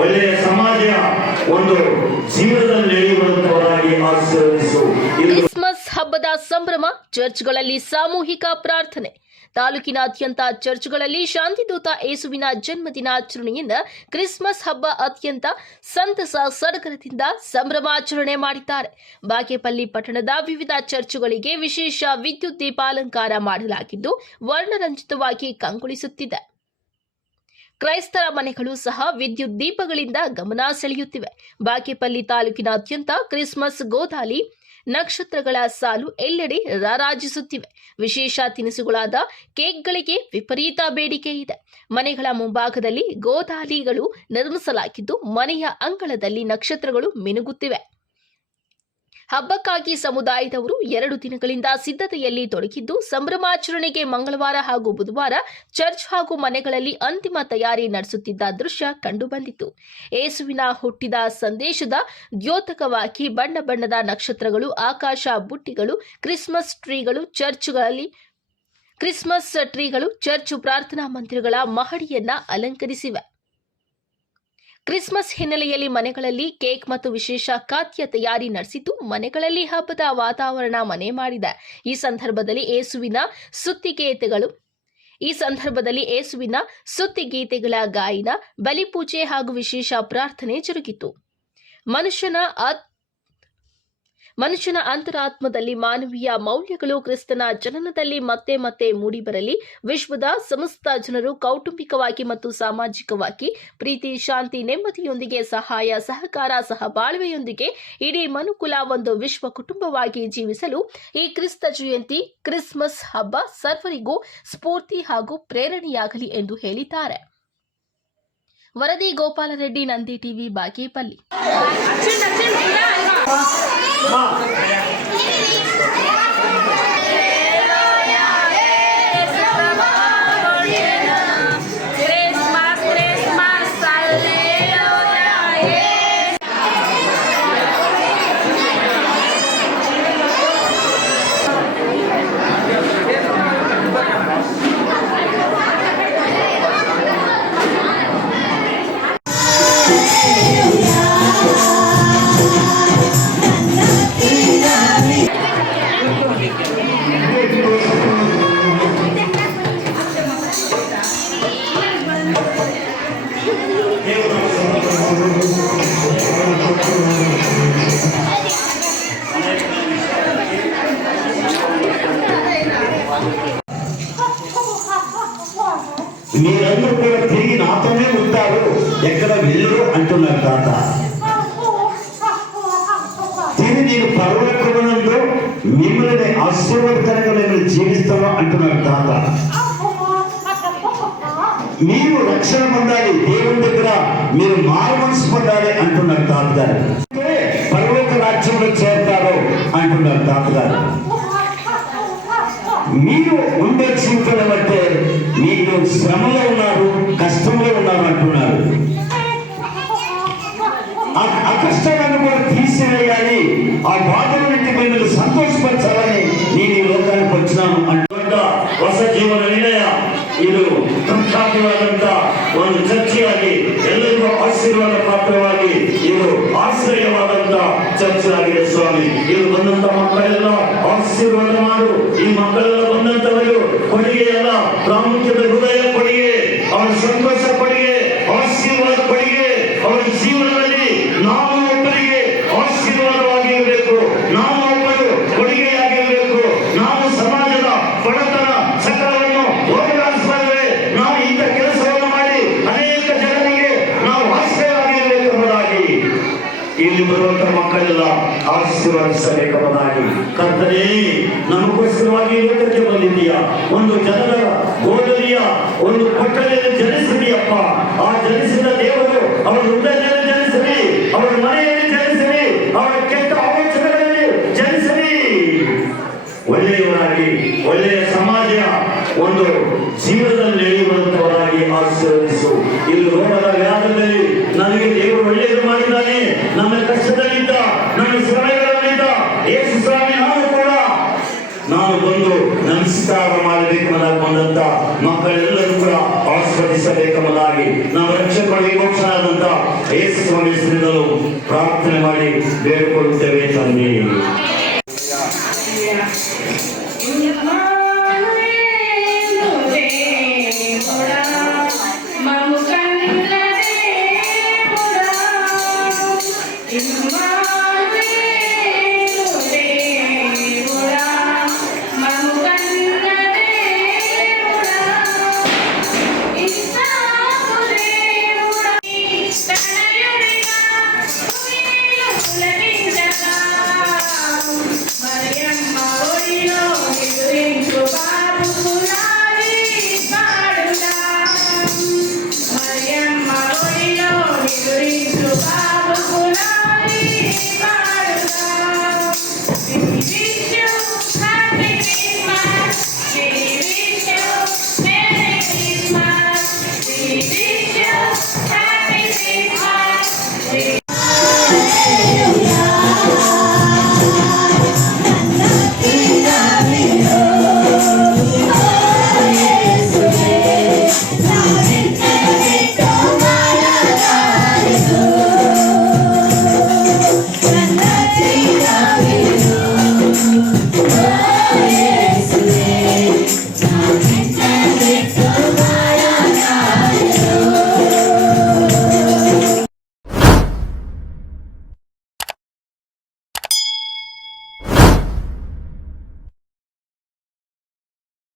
ಒಳ್ಳೆಯ ಸಮಾಜ ಒಂದು ಜೀವನದಲ್ಲಿ ನಡೆಯುವಂತವರಾಗಿ ಆಶೀರ್ವದಿಸು. ಕ್ರಿಸ್ಮಸ್ ಹಬ್ಬದ ಸಂಭ್ರಮ, ಚರ್ಚ್ಗಳಲ್ಲಿ ಸಾಮೂಹಿಕ ಪ್ರಾರ್ಥನೆ. ತಾಲೂಕಿನಾದ್ಯಂತ ಚರ್ಚ್ಗಳಲ್ಲಿ ಶಾಂತಿದೂತ ಏಸುವಿನ ಜನ್ಮದಿನಾಚರಣೆಯಿಂದ ಕ್ರಿಸ್ಮಸ್ ಹಬ್ಬ ಅತ್ಯಂತ ಸಂತಸ ಸಡಗರದಿಂದ ಸಂಭ್ರಮಾಚರಣೆ ಮಾಡಿದ್ದಾರೆ. ಬಾಗೇಪಲ್ಲಿ ಪಟ್ಟಣದ ವಿವಿಧ ಚರ್ಚ್ಗಳಿಗೆ ವಿಶೇಷ ವಿದ್ಯುತ್ ದೀಪಾಲಂಕಾರ ಮಾಡಲಾಗಿದ್ದು ವರ್ಣರಂಜಿತವಾಗಿ ಕಂಗೊಳಿಸುತ್ತಿದೆ. ಕ್ರೈಸ್ತರ ಮನೆಗಳು ಸಹ ವಿದ್ಯುತ್ ದೀಪಗಳಿಂದ ಗಮನ ಸೆಳೆಯುತ್ತಿವೆ. ಬಾಗೇಪಲ್ಲಿ ತಾಲೂಕಿನಾದ್ಯಂತ ಕ್ರಿಸ್ಮಸ್ ಗೋಧಾಲಿ ನಕ್ಷತ್ರಗಳ ಸಾಲು ಎಲ್ಲೆಡೆ ರಾರಾಜಿಸುತ್ತಿವೆ. ವಿಶೇಷ ತಿನಿಸುಗಳಾದ ಕೇಕ್ಗಳಿಗೆ ವಿಪರೀತ ಬೇಡಿಕೆ ಇದೆ. ಮನೆಗಳ ಮುಂಭಾಗದಲ್ಲಿ ಗೋಧಾಲಿಗಳು ನಿರ್ಮಿಸಲಾಗಿದ್ದು ಮನೆಯ ಅಂಗಳದಲ್ಲಿ ನಕ್ಷತ್ರಗಳು ಮಿನುಗುತ್ತಿವೆ. ಹಬ್ಬಕ್ಕಾಗಿ ಸಮುದಾಯದವರು 2 ದಿನಗಳಿಂದ ಸಿದ್ಧತೆಯಲ್ಲಿ ತೊಡಗಿದ್ದು ಸಂಭ್ರಮಾಚರಣೆಗೆ ಮಂಗಳವಾರ ಹಾಗೂ ಬುಧವಾರ ಚರ್ಚ್ ಹಾಗೂ ಮನೆಗಳಲ್ಲಿ ಅಂತಿಮ ತಯಾರಿ ನಡೆಸುತ್ತಿದ್ದ ದೃಶ್ಯ ಕಂಡುಬಂದಿತು. ಏಸುವಿನ ಹುಟ್ಟಿದ ಸಂದೇಶದ ದ್ಯೋತಕವಾಗಿ ಬಣ್ಣ ಬಣ್ಣದ ನಕ್ಷತ್ರಗಳು, ಆಕಾಶ ಬುಟ್ಟಿಗಳು, ಕ್ರಿಸ್ಮಸ್ ಟ್ರೀಗಳು ಚರ್ಚ್ ಪ್ರಾರ್ಥನಾ ಮಂದಿರಗಳ ಮಹಡಿಯನ್ನ ಅಲಂಕರಿಸಿವೆ. ಕ್ರಿಸ್ಮಸ್ ಹಿನ್ನೆಲೆಯಲ್ಲಿ ಮನೆಗಳಲ್ಲಿ ಕೇಕ್ ಮತ್ತು ವಿಶೇಷ ಖಾದ್ಯ ತಯಾರಿ ನಡೆಸಿದ್ದು ಮನೆಗಳಲ್ಲಿ ಹಬ್ಬದ ವಾತಾವರಣ ಮನೆ ಮಾಡಿದೆ. ಈ ಸಂದರ್ಭದಲ್ಲಿ ಏಸುವಿನ ಸ್ತುತಿಗೀತೆಗಳ ಗಾಯನ, ಬಲಿಪೂಜೆ ಹಾಗೂ ವಿಶೇಷ ಪ್ರಾರ್ಥನೆ ಜರುಗಿತು. ಮನುಷ್ಯನ ಅಂತರಾತ್ಮದಲ್ಲಿ ಮಾನವೀಯ ಮೌಲ್ಯಗಳು ಕ್ರಿಸ್ತನ ಜನನದಲ್ಲಿ ಮತ್ತೆ ಮತ್ತೆ ಮೂಡಿಬರಲಿ. ವಿಶ್ವದ ಸಮಸ್ತ ಜನರು ಕೌಟುಂಬಿಕವಾಗಿ ಮತ್ತು ಸಾಮಾಜಿಕವಾಗಿ ಪ್ರೀತಿ, ಶಾಂತಿ, ನೆಮ್ಮದಿಯೊಂದಿಗೆ ಸಹಾಯ, ಸಹಕಾರ, ಸಹಬಾಳ್ವೆಯೊಂದಿಗೆ ಇಡೀ ಮನುಕುಲ ಒಂದು ವಿಶ್ವ ಕುಟುಂಬವಾಗಿ ಜೀವಿಸಲು ಈ ಕ್ರಿಸ್ತ ಜಯಂತಿ ಕ್ರಿಸ್ಮಸ್ ಹಬ್ಬ ಸರ್ವರಿಗೂ ಸ್ಫೂರ್ತಿ ಹಾಗೂ ಪ್ರೇರಣೆಯಾಗಲಿ ಎಂದು ಹೇಳಿದ್ದಾರೆ. ವರದಿ ಗೋಪಾಲರೆಡ್ಡಿ, ನಂದಿ ಟಿವಿ, ಬಾಗೇಪಲ್ಲಿ. మీరందరూ కూడా తిరిగి నాతోనే ఉంటారు, ఎక్కడ వెళ్ళరు అంటున్నారు తాత. తిరిగి నేను పరలోకమునందు మిమ్మల్ని ఆశీర్వాదకరంగా నేను జీవిస్తాను అంటున్నారు తాత. మీరు రక్షణ పొందాలి, దేవుని దగ్గర మీరు మారుమనసు పొందాలి అంటున్నారు తాతగారు. పరలోక రాజ్యంలో చేరుతారు అంటున్నారు తాతగారు. మీరు ఉండే జీవితంలో బట్టే మీరు శ్రమలో ఉన్నారు, కష్టంలో ఉన్నారు అంటున్నారు. ఆ కష్టాలను కూడా తీసివేయాలి, ఆ బాధల నుండి మిమ్మల్ని సంతోషపరచాలని నేను ఈ లోకానికి వచ్చినాను ಅಂటుಕೊಂಡ ಹೊಸ ಜೀವನ ನಿರ್ಣಯ ಇದು ಸಂಸ್ಥಾಪಿವಾದಂತ ಒಂದು ಚರ್ಚೆಯಾಗಿ ಎಲ್ಲರಿಗೂ ಆಶೀರ್ವಾದ ಪಾತ್ರವಾಗಿ ಇದು ಆಶ್ರಯವಾದಂತ ಚರ್ಚೆ ಆಗಿದೆ ಸ್ವಾಮಿ. ಇದು ಬಂದಂತ ಮಕ್ಕಳೆಲ್ಲ ಆಶೀರ್ವಾದ ಮಾಡು. ಈ ಮಕ್ಕಳೆಲ್ಲ ಬಂದಂತವರು ಕೊಡುಗೆಯಲ್ಲ, ಪ್ರಾಮುಖ್ಯತೆ ಹೃದಯ ಕೊಡುಗೆ, ಅವರ ಸಂತೋಷ ಕೊಡುಗೆ, ಆಶೀರ್ವಾದ ಕೊಡುಗೆ. ಅವರ ಜೀವನದಲ್ಲಿ ನಾವು ಒಬ್ಬರಿಗೆ ಆಶೀರ್ವಾದವಾಗಿರಬೇಕು, ನಾವು ಒಬ್ಬರು ಕೊಡುಗೆಯಾಗಿರಬೇಕು. ನಾವು ಸಮಾಜದ ಬಡತನ ಸಕಲವನ್ನು ಹೋಗಲಾಡಿಸುತ್ತೇವೆ. ನಾವು ಇಂಥ ಕೆಲಸವನ್ನು ಮಾಡಿ ಅನೇಕ ಜನರಿಗೆ ನಾವು ಆಶ್ರಯವಾಗಿರಬೇಕೆಂಬುದಾಗಿ ಇಲ್ಲಿ ಬರುವಂತ ಮಕ್ಕಳೆಲ್ಲ ಆಶೀರ್ವದಿಸಬೇಕೆಂಬುದಾಗಿ ಕರ್ತನೇ, ನಮಗೋಸ್ಕರವಾಗಿ ಲೋಕಕ್ಕೆ ಬಂದಿದ್ದೀಯಾ. ಒಂದು ಜನರ ಗೋಧಲಿಯ ಒಂದು ಕೊಟ್ಟಲೆಯಲ್ಲಿ ಜನಿಸಿದೆಯಪ್ಪ. ಆ ಜನಿಸಿದ ದೇವರು ಅವರ ಹೃದಯದಲ್ಲಿ ಜನಿಸಲಿ, ಅವರ ಮನೆಯಲ್ಲಿ ಜನಿಸಲಿ, ಅವರ ಕೆಟ್ಟ ಆಲೋಚನೆಗಳಲ್ಲಿ ಜನಿಸಲಿ. ಒಳ್ಳೆಯವರಾಗಿ ಒಳ್ಳೆಯ ಸಮಾಜ ಒಂದು ಜೀವನದಲ್ಲಿ ನಡೆಯುವಂತವರಾಗಿ ಆಶೀರ್ವದಿಸು. ಇಲ್ಲಿ ರೋಗದ ವ್ಯಾಧದಲ್ಲಿ ನನಗೆ ದೇವರು ಒಳ್ಳೆಯದು ಮಾಡಿದ್ದಾನೆ. ನನ್ನ ಕಷ್ಟದಲ್ಲಿದ್ದ, ನನ್ನ ಶ್ರಮೆಗಳಲ್ಲಿದ್ದ ಯೇಸು ಸ್ವಾಮಿ ನಾನು ಬಂದು ನಮಸ್ಕಾರ ಮಾಡಬೇಕೆಂಬುದಾಗಿ ಬಂದಂತ ಮಕ್ಕಳೆಲ್ಲರೂ ಕೂಡ ಆಶೀರ್ವದಿಸಬೇಕೆಂಬುದಾಗಿ ನಾವು ರಕ್ಷಕರಿಗೆ ಮೋಕ್ಷನಾದಂತ ಯೇಸುವಿನಿಂದಲೂ ಪ್ರಾರ್ಥನೆ ಮಾಡಿ ಬೇಡಿಕೊಳ್ಳುತ್ತೇವೆ.